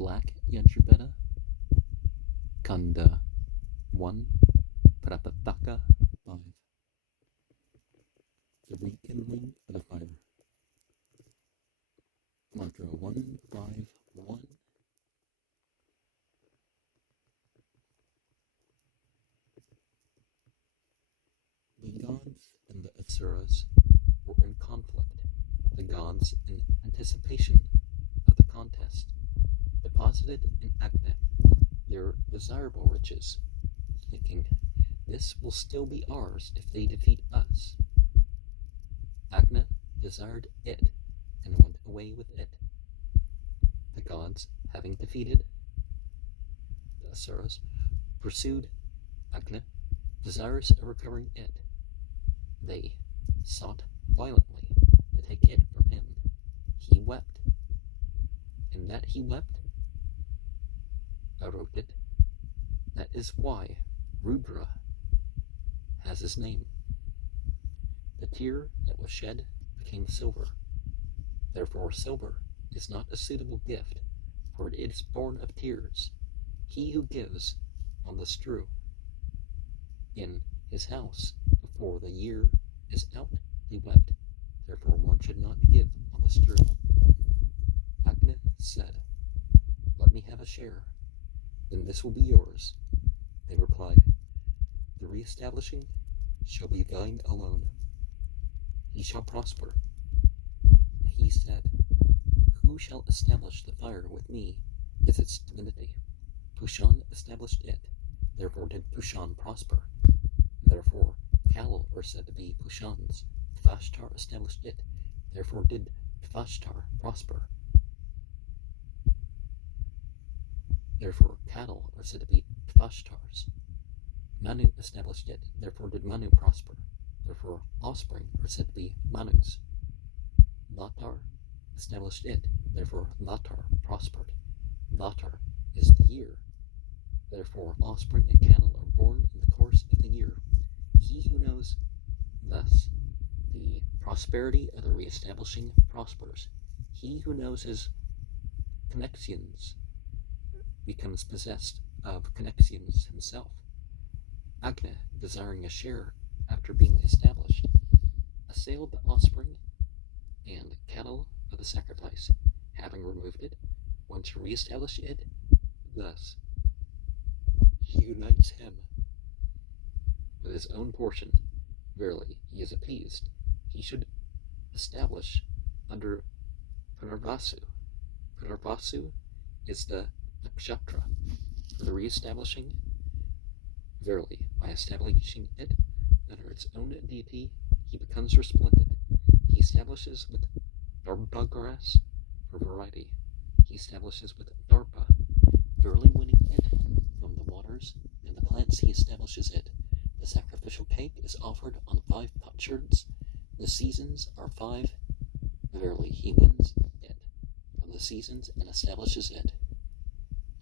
Black Yajurveda, Kanda 1, Prapathaka 5. The rekindling of the fire. Mantra 151. The gods and the asuras were in conflict. The gods, in anticipation of the contest, deposited in Agni their desirable riches, thinking, this will still be ours if they defeat us. Agni desired it and went away with it. The gods, having defeated the asuras, pursued Agni, desirous of recovering it. They sought violently to take it from him. He wept, and that he wept, I wrote it. That is why Rudra has his name. The tear that was shed became silver. Therefore silver is not a suitable gift, for it is born of tears. He who gives on the straw in his house before the year is out, he wept. Therefore one should not give on the straw. Agni said, let me have a share, then this will be yours. They replied, the re-establishing shall be thine alone. He shall prosper. He said, who shall establish the fire with me is its divinity. Pushan established it, therefore did Pushan prosper. Therefore cattle are said to be Pushans. Tvashtar established it, therefore did Tvashtar prosper. Therefore cattle are said to be Tvashtars. Manu established it, therefore did Manu prosper. Therefore offspring are said to be Manus. Latar established it, therefore Latar prospered. Latar is the year, therefore offspring and cattle are born in the course of the year. He who knows thus the prosperity of the re-establishing prospers. He who knows his connections becomes possessed of connections himself. Agni, desiring a share after being established, assailed the offspring and cattle of the sacrifice. Having removed it, went to re-establish it. Thus, he unites him with his own portion. Verily, he is appeased. He should establish under Punarvasu. Punarvasu is the nakshatra for the re-establishing. Verily, by establishing it under its own deity, he becomes resplendent. He establishes with Darbhagras for variety. He establishes with Darpa, verily winning it from the waters and the plants. He establishes it. The sacrificial cake is offered on 5 potsherds. The seasons are 5. Verily, he wins it from the seasons and establishes it.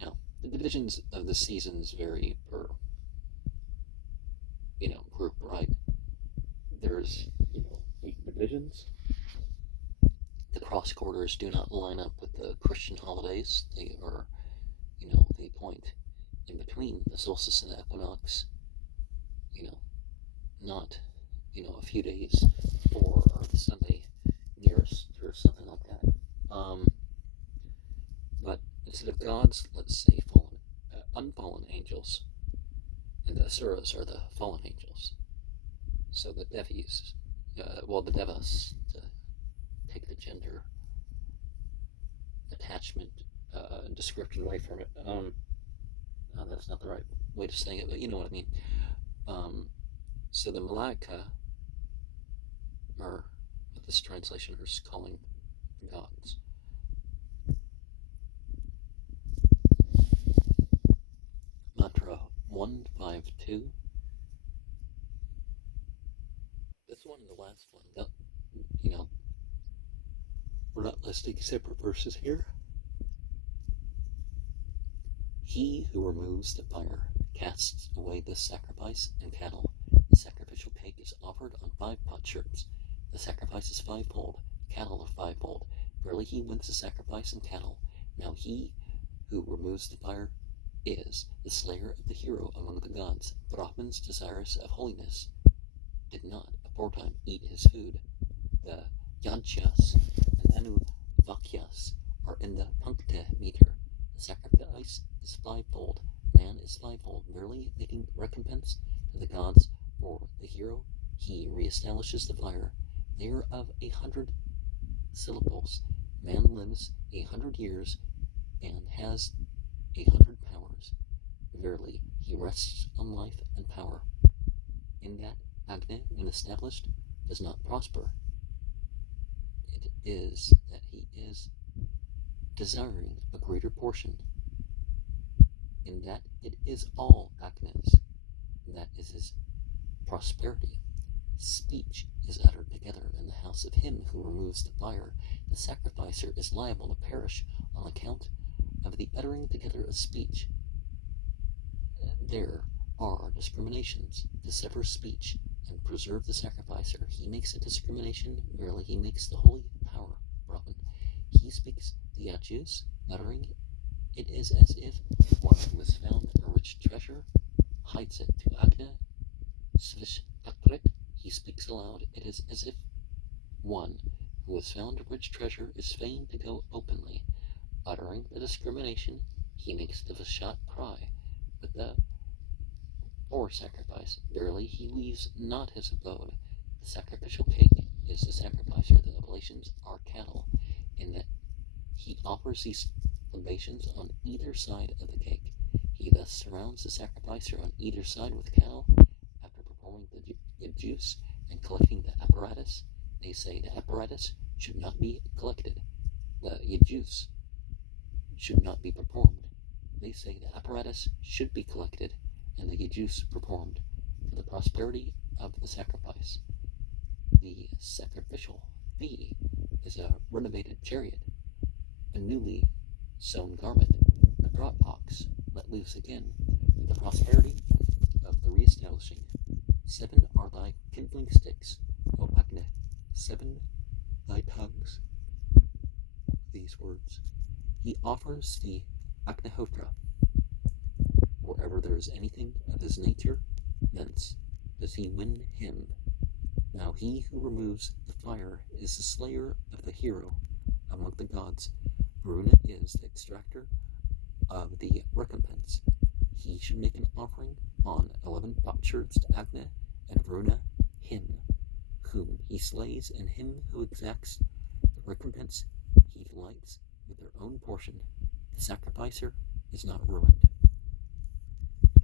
Now, the divisions of the seasons vary per, group, right? There's, 8 divisions. The cross quarters do not line up with the Christian holidays. They are, they point in between the solstice and the equinox, not, a few days or the Sunday nearest or something like that. But instead of gods, let's say unfallen angels, and the asuras are the fallen angels. So the devis, the devas, to take the gender attachment description away from it. No, that's not the right way to say it, but you know what I mean. So the Malaika are what this translation is calling gods. Mantra 152. This one and the last one, we're not listing separate verses here. He who removes the fire casts away the sacrifice and cattle. The sacrificial cake is offered on 5 potsherds. The sacrifice is 5-fold, cattle are 5-fold. Verily he wins the sacrifice and cattle. Now he who removes the fire is the slayer of the hero among the gods. Brahmins desirous of holiness did not aforetime eat his food. The Yajyas and Anuvakyas are in the Punkta meter. The sacrifice is fivefold. Man is fivefold, merely making recompense to the gods for the hero. He reestablishes the fire. They are of 100 syllables. Man lives 100 years and has 100 powers. Verily, he rests on life and power. In that Agni, when established, does not prosper. It is that he is desiring a greater portion. In that it is all Agnis. That is his prosperity. Speech is uttered together in the house of him who removes the fire. The sacrificer is liable to perish on account of the uttering together of speech. There are discriminations to sever speech and preserve the sacrificer. He makes a discrimination, merely he makes the holy power Brahman. He speaks the Yajus, muttering, it is as if one who has found a rich treasure hides it to Agna Svishtakrit. He speaks aloud. It is as if one who has found a rich treasure is fain to go openly. Uttering the discrimination, he makes the Vishat cry. With the or sacrifice, verily he leaves not his abode. The sacrificial cake is the sacrificer. The oblations are cattle, in that he offers these libations on either side of the cake. He thus surrounds the sacrificer on either side with cattle. After performing the juice and collecting the apparatus, they say the apparatus should not be collected. The yajus should not be performed. They say the apparatus should be collected and the yajus performed for the prosperity of the sacrifice. The sacrificial fee is a renovated chariot, a newly sewn garment, a draught ox let loose again for the prosperity of the reestablishing. 7 are thy kindling sticks, O Agni, 7 thy tongues. These words. He offers the Agnihotra. Wherever there is anything of his nature, thence does he win him. Now he who removes the fire is the slayer of the hero among the gods. Varuna is the extractor of the recompense. He should make an offering on 11 potsherds to Agni, and Varuna him whom he slays, and him who exacts the recompense he delights with their own portion. The sacrificer is not ruined.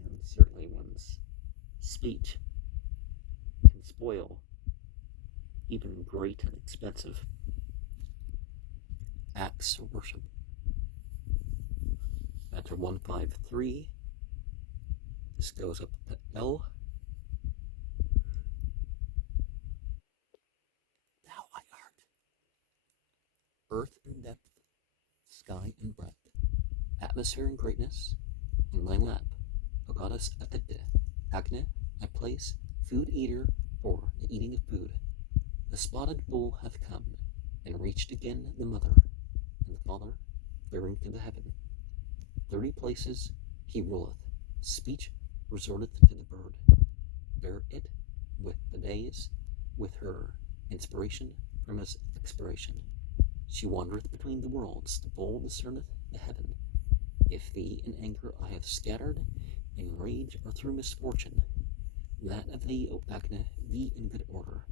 And certainly one's speech can spoil even great and expensive acts of worship. Mantra 153. This goes up to L. Thou art earth in depth, sky in breadth, atmosphere in greatness, in my lap, O goddess Aditya. Agni, I place food eater for the eating of food. The spotted bull hath come, and reached again the mother, and the father, bearing to the heaven. 30 places he ruleth, speech resorteth to the bird. Bear it with the days, with her inspiration from his expiration. She wandereth between the worlds, the bull discerneth the heaven. If thee in anger I have scattered, in rage or through misfortune, that of thee, O Agni, thee in good order.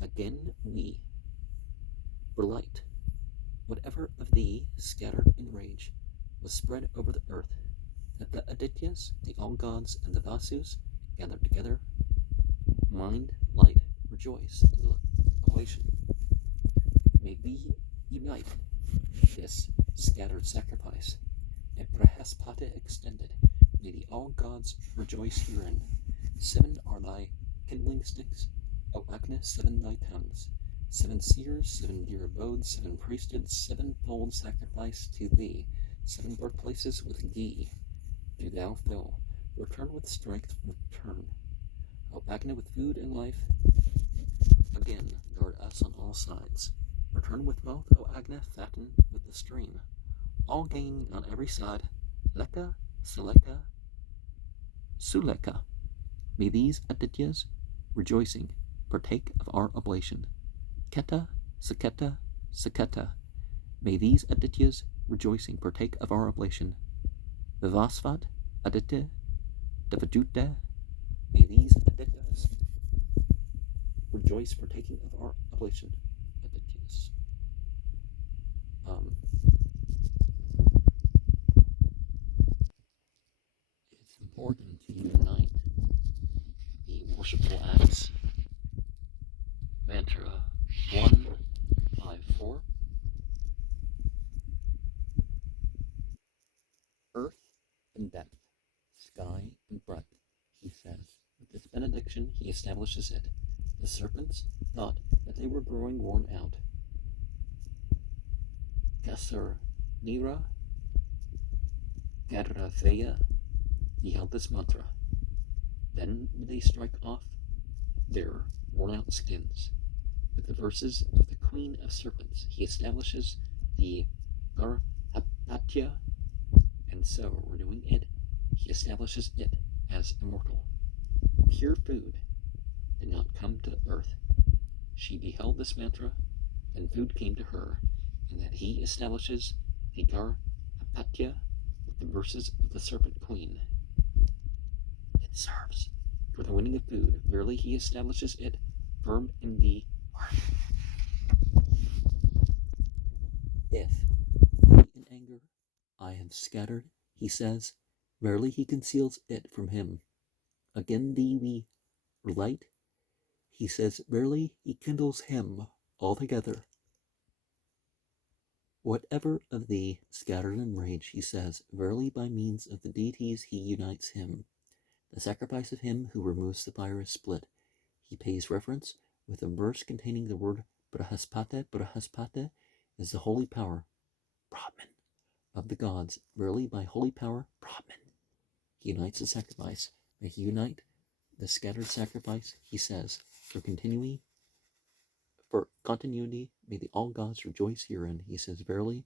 Again we, for light, whatever of thee scattered in rage, was spread over the earth, that the Adityas, the all gods, and the Vasus gathered together. Mind, light, rejoice in the equation. May we unite this scattered sacrifice, and Prapathaka extended. May the all gods rejoice herein. 7 are thy kindling sticks, O Agni, 7 thy tongues. 7 seers, 7 dear abodes, 7 priesthoods, 7-fold sacrifice to thee. 7 birthplaces with ghee do thou fill. Return with strength, return, O Agni, with food and life. Again, guard us on all sides. Return with wealth, O Agni, fatten with the stream. all gaining on every side, Leka, Seleka, Suleka. May these Adityas, rejoicing, partake of our oblation. Keta, Saketa, Saketa. May these Adityas, rejoicing, partake of our oblation. Vivasvat, Aditya, Devajutta. May these Adityas rejoice, partaking of our oblation. Adityas. It's important to unite the worshipful acts. Mantra 154. Earth and depth, sky and breadth, he says. With this benediction, he establishes it. The serpents thought that they were growing worn out. Kasur Nira Garatheya beheld this mantra. Then they strike off their worn out skins. With the verses of the Queen of Serpents, he establishes the Garhapatya, and so, renewing it, he establishes it as immortal. Pure food did not come to earth. She beheld this mantra, and food came to her, and that he establishes the Garhapatya with the verses of the Serpent Queen. It serves for the winning of food. Verily he establishes it firm in the earth. If, in anger, I have scattered, he says, verily he conceals it from him. Again thee we relate, he says, verily he kindles him altogether. Whatever of thee scattered in rage, he says, verily by means of the deities he unites him. The sacrifice of him who removes the fire is split. He pays reference with a verse containing the word Brahaspata. Brahaspata is the holy power, Brahman, of the gods. Verily by holy power, Brahman, he unites the sacrifice. May he unite the scattered sacrifice, he says, for continuity, may the all gods rejoice herein. He says, verily,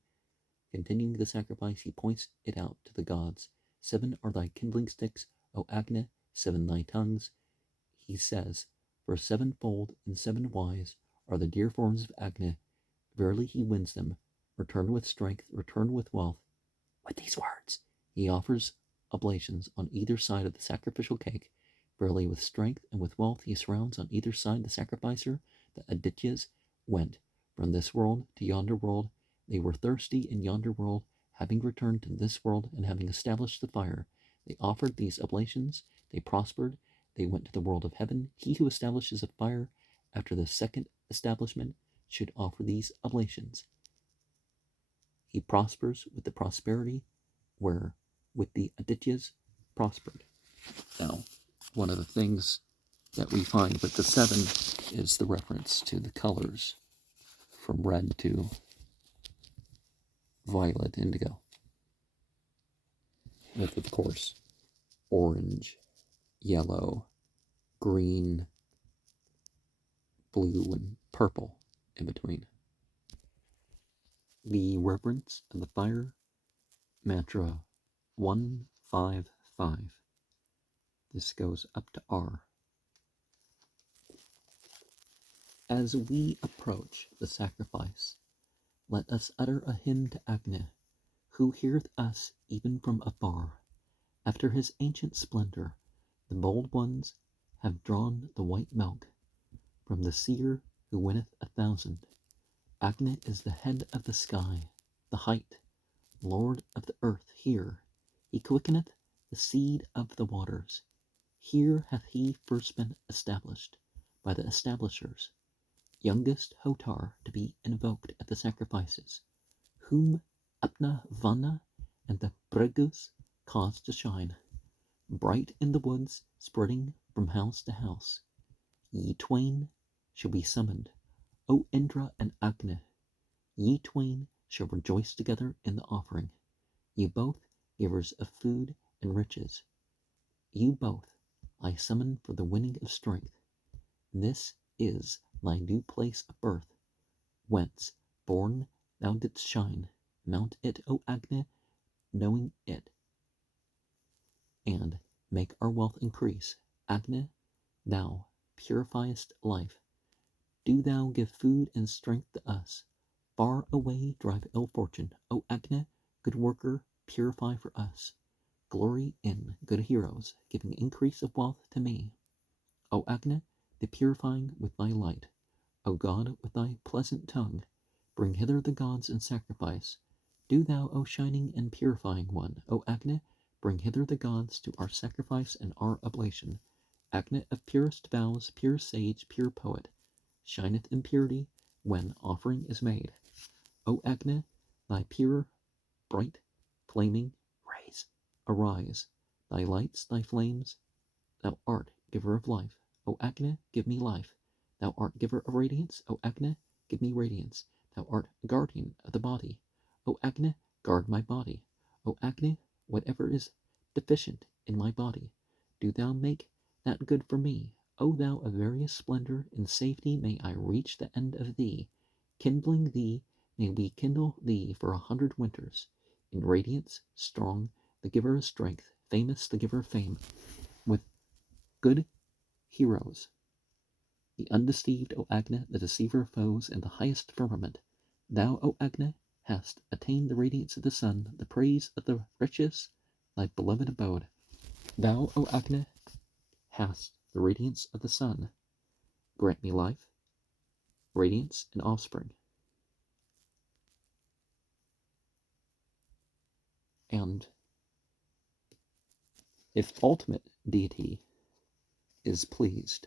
continuing the sacrifice, he points it out to the gods. 7 are thy kindling sticks, O Agni, 7 thy tongues. He says, for 7-fold and 7 wise are the dear forms of Agni. Verily he wins them. Return with strength, return with wealth. With these words, he offers oblations on either side of the sacrificial cake. Verily with strength and with wealth he surrounds on either side the sacrificer. The Adityas went from this world to yonder world. They were thirsty in yonder world. Having returned to this world and having established the fire, they offered these oblations. They prospered. They went to the world of heaven. He who establishes a fire after the second establishment should offer these oblations. He prospers with the prosperity where with the Adityas prospered. Now, one of the things that we find with the 7 is the reference to the colors from red to violet, indigo, with, of course, orange, yellow, green, blue, and purple in between. The reverence of the fire, mantra 155. This goes up to R. As we approach the sacrifice, let us utter a hymn to Agni, who heareth us even from afar. After his ancient splendor, the bold ones have drawn the white milk from the seer who winneth 1,000. Agni is the head of the sky, the height, Lord of the earth. Here he quickeneth the seed of the waters. Here hath he first been established by the establishers, youngest Hotar to be invoked at the sacrifices, whom Apna Vana and the Bregus cause to shine, bright in the woods, spreading from house to house. Ye twain shall be summoned, O Indra and Agni. Ye twain shall rejoice together in the offering. You both givers of food and riches. You both I summon for the winning of strength. This is thy new place of birth, whence born thou didst shine. mount it, O Agni, knowing it, and make our wealth increase. Agni, thou purifiest life. Do thou give food and strength to us. Far away drive ill fortune. O Agni, good worker, purify for us. Glory in good heroes, giving increase of wealth to me. O Agni, the purifying with thy light. O God, with thy pleasant tongue, bring hither the gods in sacrifice. Do thou, O shining and purifying one, O Agni, bring hither the gods to our sacrifice and our oblation. Agni of purest vows, pure sage, pure poet, shineth in purity when offering is made. O Agni, thy pure, bright, flaming rays, arise. Thy lights, thy flames, thou art giver of life. O Agni, give me life. Thou art giver of radiance. O Agni, give me radiance. Thou art guardian of the body. O Agni, guard my body. O Agni, whatever is deficient in my body, do thou make that good for me. O thou of various splendor, in safety may I reach the end of thee. Kindling thee, may we kindle thee for 100 winters. In radiance, strong, the giver of strength, famous, the giver of fame, with good heroes, the undeceived, O Agni, the deceiver of foes, in the highest firmament. Thou, O Agni, hast attained the radiance of the sun, the praise of the righteous, thy beloved abode. Thou, O Agni, hast the radiance of the sun. Grant me life, radiance, and offspring. And if ultimate deity is pleased,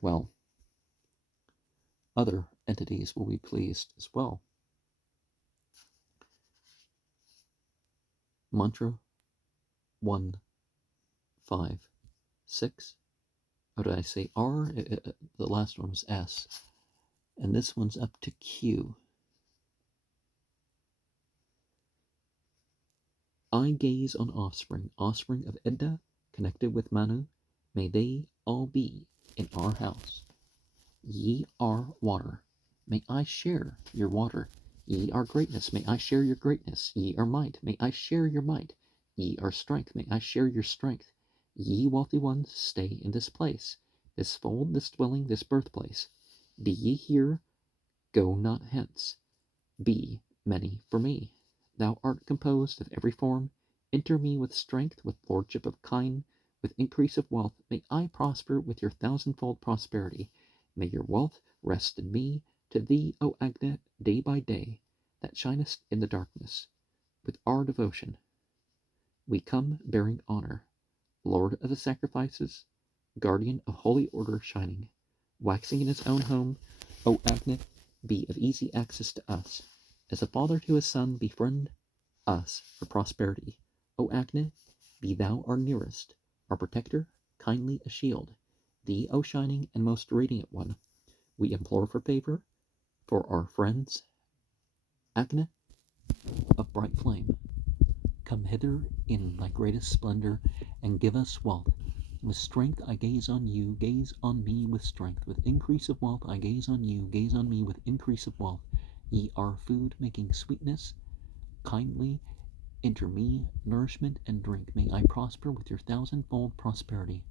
well, other entities will be pleased as well. Mantra 156. Or did I say R? The last one was S. And this one's up to Q. I gaze on offspring, offspring of Edda, connected with Manu. May they all be in our house. Ye are water. May I share your water. Ye are greatness. May I share your greatness. Ye are might. May I share your might. Ye are strength. May I share your strength. Ye wealthy ones, stay in this place, this fold, this dwelling, this birthplace. Be ye here, go not hence. Be many for me. Thou art composed of every form. Enter me with strength, with lordship of kine, with increase of wealth. May I prosper with your thousandfold prosperity. May your wealth rest in me. To thee, O Agni, day by day, that shinest in the darkness. With our devotion, we come bearing honor. Lord of the sacrifices, guardian of holy order shining, waxing in his own home, O Agni, be of easy access to us. As a father to his son, befriend us for prosperity. O Agni, be thou our nearest, our protector, kindly a shield. Thee, O shining and most radiant one, we implore for favor for our friends. Agni of bright flame, come hither in thy greatest splendor, and give us wealth. With strength I gaze on you, gaze on me with strength. With increase of wealth I gaze on you, gaze on me with increase of wealth. Ye are food making sweetness, kindly enter me, nourishment and drink. May I prosper with your thousandfold prosperity.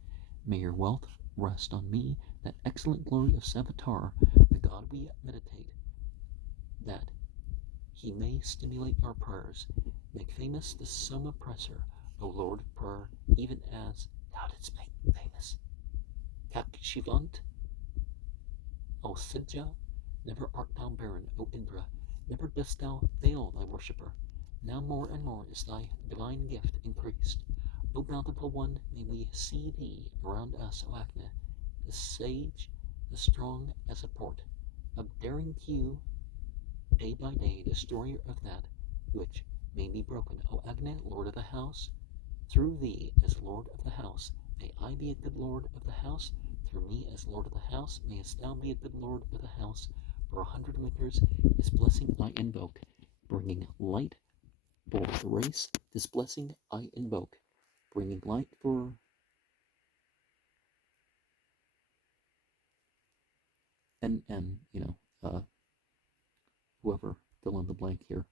May your wealth rest on me, that excellent glory of Savitar, the God we meditate, that he may stimulate our prayers, make famous the sum oppressor, O Lord of prayer, even as thou didst make famous Kakshivant, O Sidja. Never art thou barren, O Indra, never dost thou fail thy worshipper. Now more and more is thy divine gift increased. O bountiful one, may we see thee around us, O Agni, the sage, the strong as a port, of daring Q, day by day, destroyer of that which may be broken. O Agni, Lord of the house, through thee as Lord of the house, may I be a good Lord of the house. Through me as Lord of the house, mayest thou be a good Lord of the house. For 100 winters, this blessing I invoke, bringing light for the race. This blessing I invoke, bringing light for NN, whoever, fill in the blank here.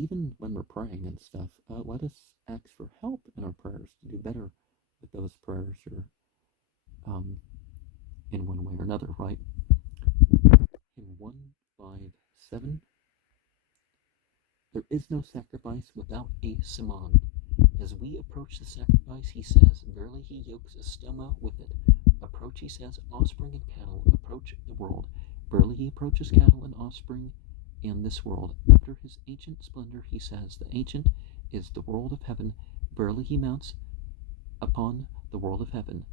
even when we're praying and stuff, let us ask for help in our prayers to do better with those prayers, or in one way or another, right? In 157, there is no sacrifice without a simon. As we approach the sacrifice, he says, verily he yokes a stoma with it. Approach, he says, offspring and cattle, approach the world. Verily he approaches cattle and offspring in this world. After his ancient splendor, he says, the ancient is the world of heaven. Verily he mounts upon the world of heaven.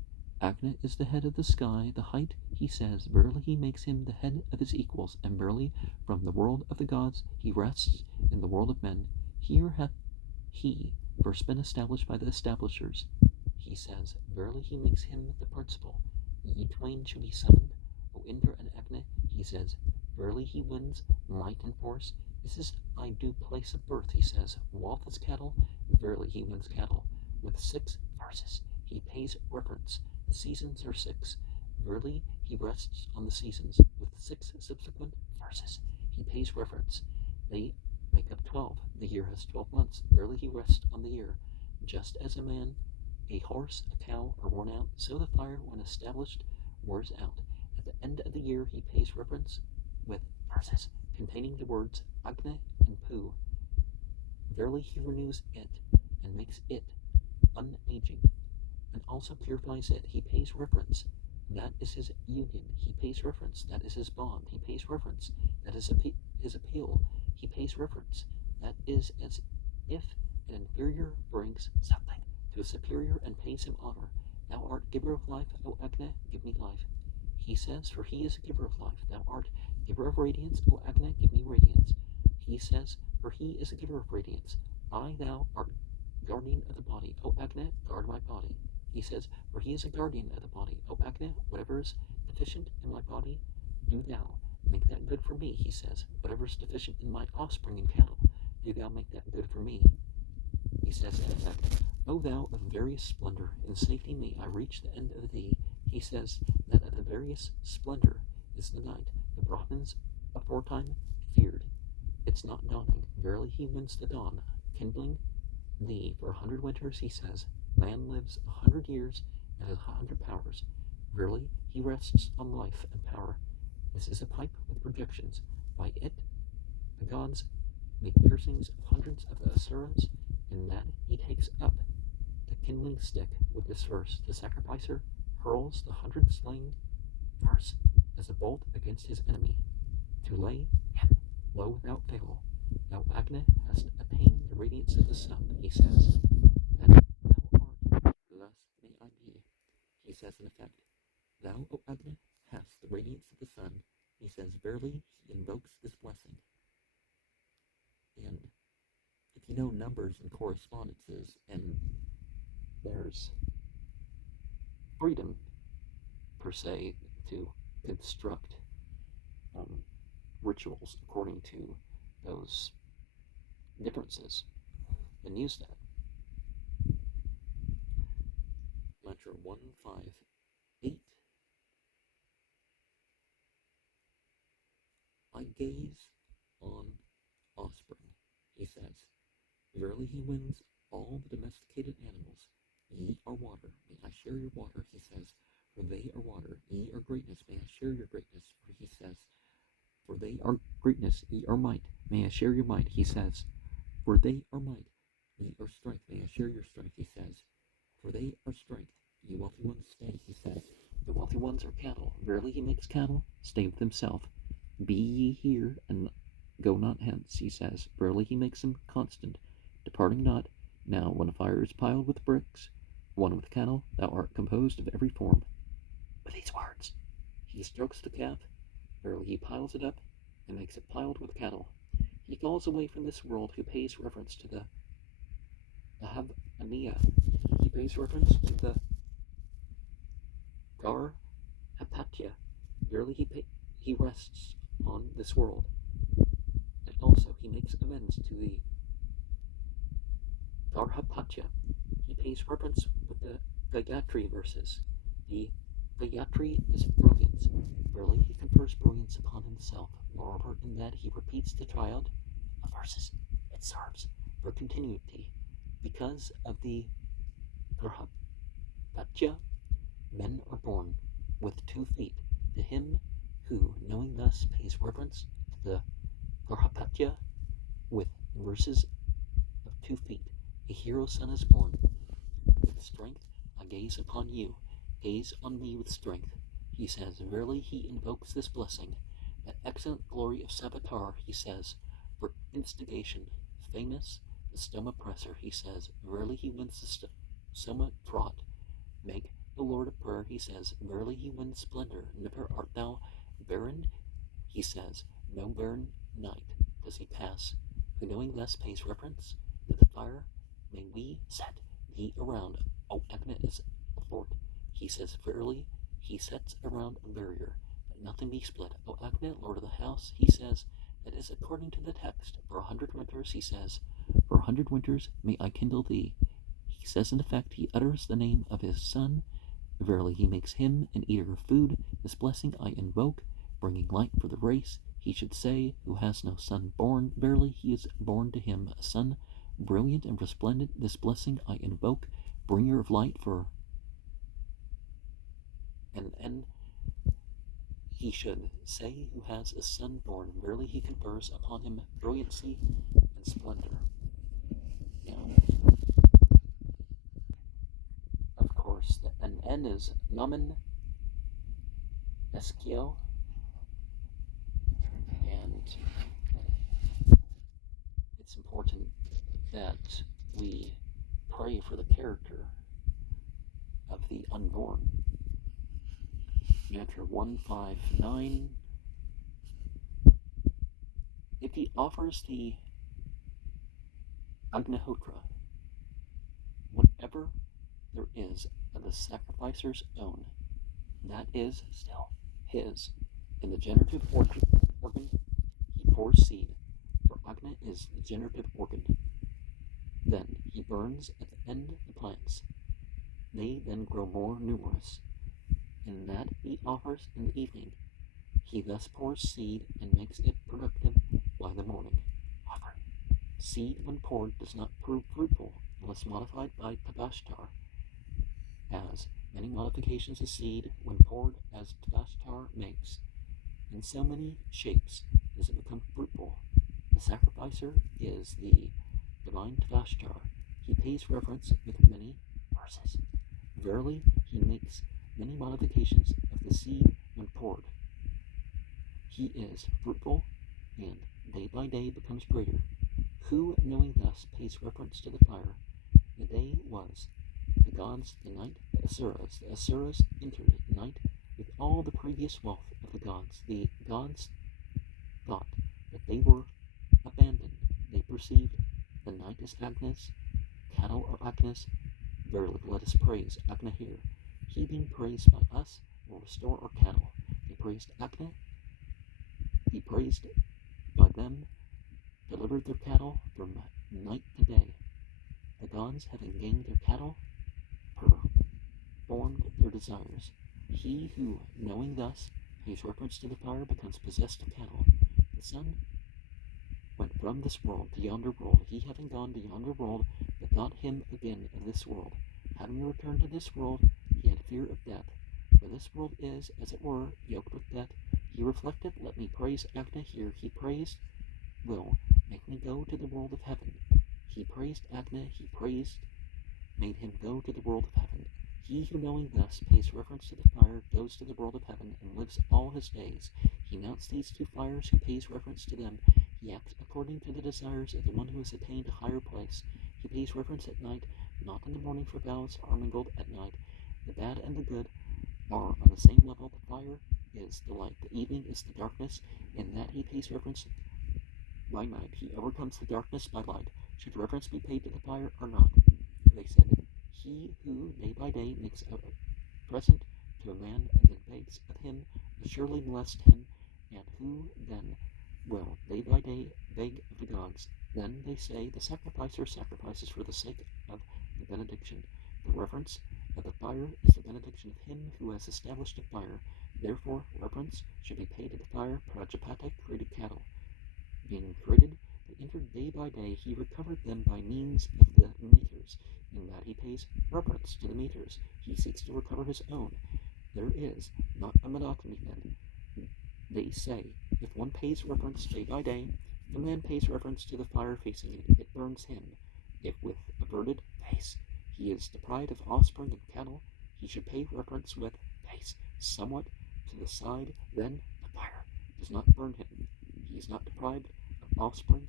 Agna is the head of the sky, the height, he says, verily he makes him the head of his equals, and verily from the world of the gods he rests in the world of men. Here hath he first been established by the establishers, he says, verily he makes him the principal. Ye twain shall be summoned, O Indra and Agni, he says, verily he wins might and force. This is thy due place of birth, he says, wealth is cattle, verily he wins cattle. With 6 verses he pays reverence. The seasons are 6. Verily he rests on the seasons. With 6 subsequent verses he pays reverence. They make up 12. The year has 12 months. Verily he rests on the year. Just as a man, a horse, a cow are worn out, so the fire, when established, wears out. At the end of the year he pays reverence with verses containing the words Agni and Pu. Verily he renews it and makes it unaging, and also purifies it. He pays reverence. That is his union. He pays reverence. That is his bond. He pays reverence. That is his appeal. He pays reverence. That is as if an inferior brings something to a superior and pays him honor. Thou art giver of life, O Agni, give me life. He says, for he is a giver of life. Thou art giver of radiance, O Agni, give me radiance. He says, for he is a giver of radiance. Thou art guardian of the body, O Agni, guard my body. He says, for he is a guardian of the body. O Agni, whatever is deficient in my body, do thou make that good for me, he says. Whatever is deficient in my offspring and cattle, do thou make that good for me. He says, in effect, O thou of various splendor, in safety may I reach the end of thee. He says that of the various splendor is the night. The Brahmins aforetime feared it's not dawning. Verily he wins the dawn, kindling thee for 100 winters, he says. Man lives 100 years and has 100 powers. Verily he rests on life and power. This is a pipe with projections. By it the gods make piercings of hundreds of the asuras, and that he takes up the kindling stick with this verse. The sacrificer hurls the 100 slain verse as a bolt against his enemy, to lay him low without fail. Thou Agni hast attained the radiance of the sun, he says. That thou art, thus may I be. He says in effect, thou, O Agni, hast the radiance of the sun. He says, verily he invokes this blessing. And if you know numbers and correspondences, and there's freedom, per se, to construct rituals according to those differences, and use that. Mantra 158. I gaze on offspring, he says. Verily he wins all the domesticated animals. Ye are water, may I share your water, he says, for they are water. Ye are greatness, may I share your greatness, for he says, for they are greatness. Ye are might, may I share your might, he says, for they are might. Ye are strength, may I share your strength, he says, for they are strength. Ye wealthy ones stay, he says. The wealthy ones are cattle. Verily he makes cattle stay with himself. Be ye here, and go not hence, he says. Verily he makes them constant, departing not. Now, when a fire is piled with bricks, one with cattle, thou art composed of every form. With these words, he strokes the calf. Verily he piles it up, and makes it piled with cattle. He falls away from this world who pays reverence to the Havaniya. He pays reverence to the Gar Hapatya. Verily he rests on this world. And also he makes amends to the Garhapatya. He pays reverence with the Gayatri verses. The Gayatri is brilliance. Verily he confers brilliance upon himself. Moreover, in that he repeats the triad of verses, etc. serves for continuity. Because of the Prapathaka, men are born with 2 feet. To him who, knowing thus, pays reverence to the Prapathaka with verses of 2 feet, a hero's son is born. With strength I gaze upon you, gaze on me with strength. He says, verily he invokes this blessing. That excellent glory of Savitar, he says, for instigation, famous, the stoma presser, he says, verily he wins the stoma trot. Make the Lord of prayer, he says, verily he wins splendor. Never art thou barren, he says, no barren night does he pass. Who knowing thus pays reverence to the fire, may we set thee around, O Agna as a fort. He says, verily he sets around a barrier, that nothing be split. O Agna, Lord of the house, he says, that is according to the text. For 100 winters, he says, for 100 winters may I kindle thee. He says, in effect, he utters the name of his son. Verily he makes him an eater of food. This blessing I invoke, bringing light for the race. He should say, who has no son born, verily he is born to him a son, brilliant and resplendent. This blessing I invoke, bringer of light for and he should say, who has a son born, verily he confers upon him brilliancy and splendor. Now, of course, an N is nomen esquio, and it's important that we pray for the character of the unborn. Mantra 159. If he offers the Agnihotra, whatever there is of the sacrificer's own, that is still his. In the generative organ, he pours seed, for Agni is the generative organ. Then he burns at the end the plants. They then grow more numerous. In that he offers in the evening. He thus pours seed and makes it productive by the morning. However, seed when poured does not prove fruitful unless modified by Tabashtar, as many modifications of seed when poured as Tabashtar makes. In so many shapes does it become fruitful. The sacrificer is the divine Tabashtar. He pays reverence with many verses. Verily, he makes many modifications of the seed when poured. He is fruitful, and day by day becomes greater. Who, knowing thus, pays reference to the fire? The day was the gods, the night, the Asuras. The Asuras entered night with all the previous wealth of the gods. The gods thought that they were abandoned. They perceived the night is Agnes, cattle are Agnes. Verily, let us praise Agna here. He being praised by us will restore our cattle. They praised Agna. He praised by them, delivered their cattle from night to day. The gods, having gained their cattle, performed their desires. He who, knowing thus, pays reference to the fire, becomes possessed of cattle. The sun went from this world to yonder world. He, having gone to yonder world, bethought him again of this world. Having returned to this world, he had fear of death. For this world is, as it were, yoked with death. He reflected, let me praise Agna here. He praised, will make me go to the world of heaven. He praised Agna, he praised, made him go to the world of heaven. He who knowing thus pays reference to the fire goes to the world of heaven and lives all his days. He mounts these 2 fires who pays reference to them. He acts according to the desires of the one who has attained a higher place. He pays reference at night, not in the morning, for vows are mingled at night. The bad and the good are on the same level. The fire is the light, the evening is the darkness. In that he pays reference by night. He overcomes the darkness by light. Should reverence be paid to the fire or not? They said, he who day by day makes a present to a man and then begs of him will surely molest him, and who then will day by day beg of the gods. Then they say the sacrificer sacrifices for the sake of the benediction. The reverence of the fire is the benediction of him who has established a fire. Therefore, reverence should be paid to the fire. Prapathaka created cattle. Being created, the entered day by day, he recovered them by means of the meters, in that he pays reverence to the meters. He seeks to recover his own. There is not a monotony then. They say, if one pays reverence day by day, the man pays reverence to the fire facing it, it burns him. If with averted face he is deprived of offspring and cattle, he should pay reverence with face somewhat to the side, then the fire does not burn him. He is not deprived of offspring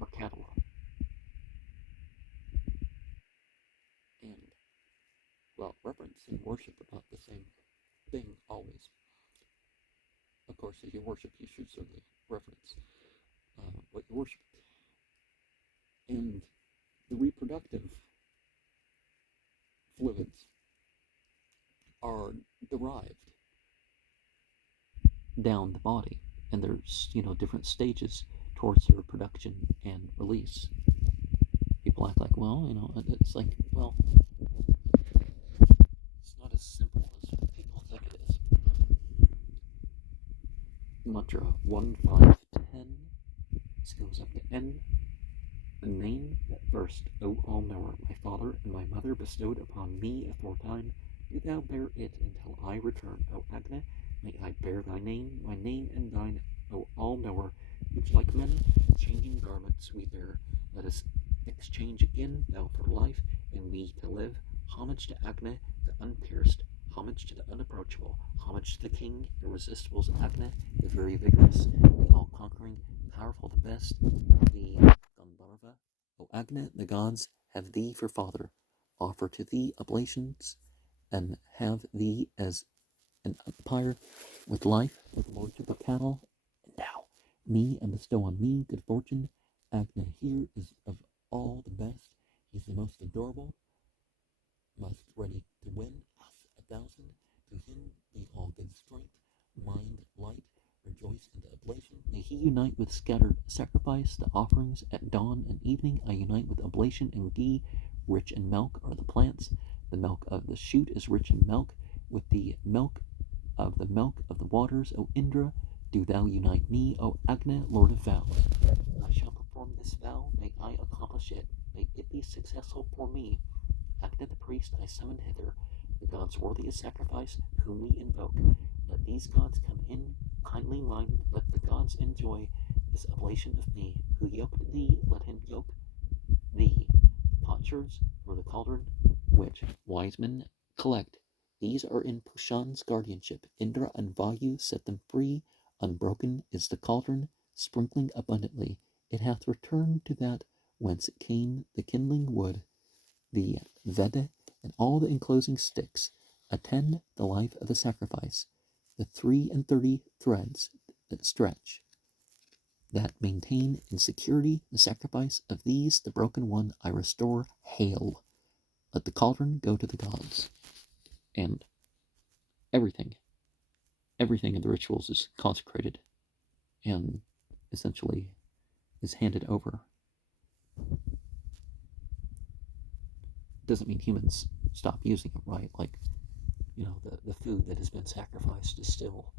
or cattle. And, well, reverence and worship are not the same thing always. Of course, if you worship, you should certainly reverence what you worship. And the reproductive fluids are derived down the body, and there's different stages towards their production and release. People act like, well, it's like, well, it's not as simple as people think it is. Mantra 1, 5, 10. This goes up to N. The name that first, O All-Knower, my father and my mother bestowed upon me aforetime, do thou bear it until I return, O Agna. May I bear thy name, my name and thine, O All-Knower, which like men, changing garments we bear. Let us exchange again, thou for life, and we to live. Homage to Agna, the unpierced. Homage to the unapproachable. Homage to the king, irresistible Agna, the very vigorous, the all-conquering, powerful, the best, the Gandharva. O Agna, the gods have thee for father. Offer to thee oblations, and have thee as an umpire with life, with lordship of cattle. And now, me, and bestow on me good fortune. Agna here is of all the best. He's the most adorable, most ready to win us 1,000. To him be all good strength, mind, light, rejoice in the oblation. May he unite with scattered sacrifice the offerings at dawn and evening. I unite with oblation and ghee. Rich in milk are the plants. The milk of the shoot is rich in milk. With the milk of the waters, O Indra, do thou unite me, O Agna, Lord of vows. I shall perform this vow. May I accomplish it. May it be successful for me. Agna the priest I summon hither, the gods worthy of sacrifice, whom we invoke. Let these gods come in kindly mind. Let the gods enjoy this oblation of me. Who yoked thee, let him yoke thee. The potsherds or the cauldron, which wise men collect, these are in Pushan's guardianship. Indra and Vayu set them free. Unbroken is the cauldron, sprinkling abundantly. It hath returned to that whence it came, the kindling wood, the Veda, and all the enclosing sticks. Attend the life of the sacrifice. The 33 threads that stretch, that maintain in security the sacrifice of these, the broken one I restore. Hail! Let the cauldron go to the gods. And everything in the rituals is consecrated and essentially is handed over. Doesn't mean humans stop using it, right? Like, the food that has been sacrificed is still,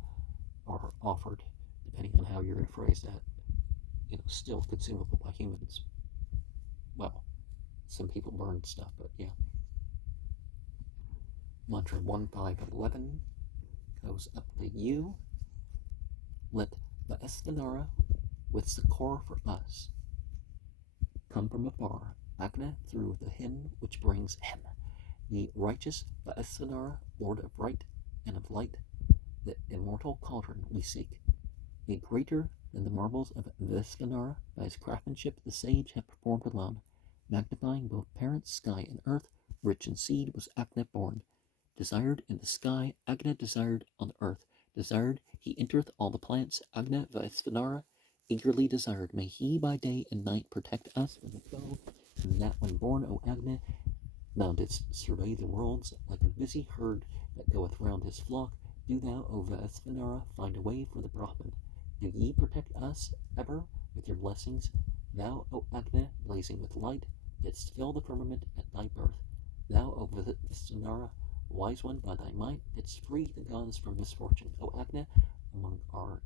or offered, depending on how you're going to phrase that, still consumable by humans. Well, some people burn stuff, but yeah. Mantra 1, 5, 11 goes up to you. Let the Estinara with succor for us come from afar. Agna through the hymn which brings him. The righteous Vaesvanara, Lord of right and of light, the immortal cauldron we seek. A greater than the marbles of Vaesvanara, by his craftsmanship the sage have performed alone, magnifying both parents, sky and earth. Rich in seed was Agna born. Desired in the sky, Agna desired on the earth. Desired, he entereth all the plants. Agna Vaesvanara, eagerly desired. May he by day and night protect us from the foe. And that when born, O Agna, thou didst survey the worlds like a busy herd that goeth round his flock. Do thou, O Vaesvanara, find a way for the Brahman. Do ye protect us ever with your blessings. Thou, O Agna, blazing with light, didst fill the firmament at thy birth. Thou, O Vaesvanara, wise one, by thy might, didst free the gods from misfortune. O Agna, among our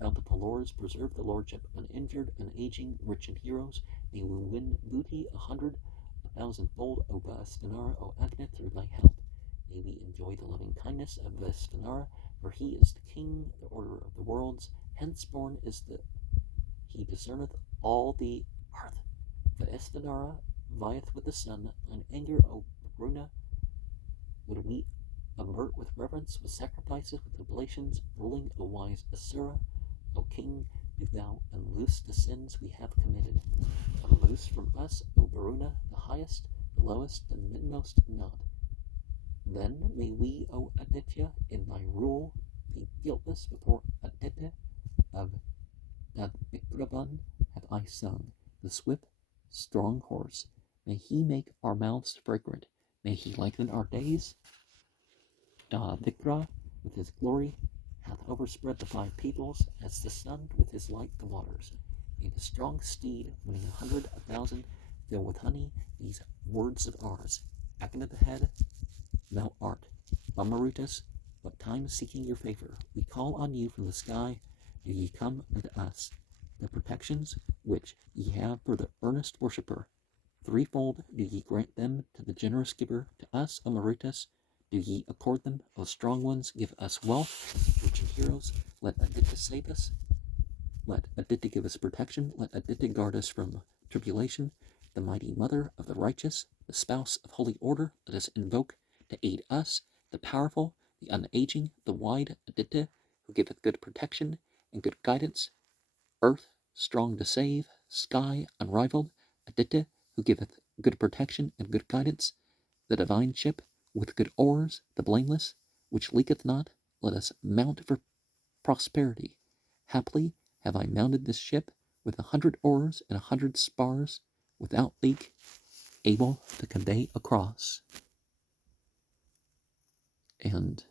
bountiful lords, preserve the lordship uninjured, unaging, rich in heroes. May we win booty 100,000-fold, O Vespanara, O Agni, through thy help. May we enjoy the loving kindness of Vespanara, for he is the king, the order of the worlds. Henceforth is the he discerneth all the earth. Vespanara vieth with the sun, thine anger, O Varuna, would we avert with reverence, with sacrifices, with oblations, ruling, O wise Asura, O king, do thou unloose the sins we have committed. Unloose from us, O Varuna, the highest, the lowest, the midmost not. Then may we, O Aditya, in thy rule, be guiltless before Aditya of Vikravan have I sung, the swift, strong horse. May he make our mouths fragrant. May he lengthen our days. Vikra, with his glory, hath overspread the five peoples, as the sun with his light the waters. May the strong steed, winning 100,000, fill with honey these words of ours. Back the head, thou art. Bamarutas, what time seeking your favor, we call on you from the sky. Do ye come unto us? The protections which ye have for the earnest worshipper, threefold do ye grant them to the generous giver. To us, O Marutas, do ye accord them, O strong ones, give us wealth, rich in heroes. Let Aditya save us. Let Aditya give us protection. Let Aditya guard us from tribulation. The mighty mother of the righteous, the spouse of holy order, let us invoke to aid us, the powerful, the unaging, the wide Aditya, who giveth good protection and good guidance. Earth, strong to save, sky, unrivaled, Aditya, who giveth good protection and good guidance. The divine ship, with good oars, the blameless, which leaketh not, let us mount for prosperity. Haply have I mounted this ship with 100 oars and 100 spars, without leak, able to convey across. And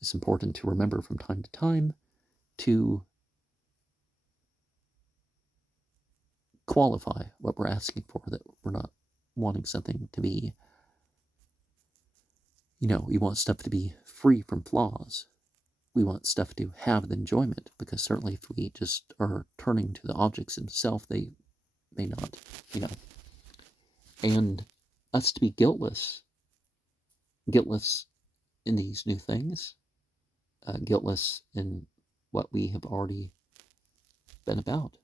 it's important to remember from time to time to qualify what we're asking for, that we're not wanting something to be, we want stuff to be free from flaws. We want stuff to have the enjoyment, because certainly if we just are turning to the objects themselves, they may not, and us to be guiltless in these new things, guiltless in what we have already been about.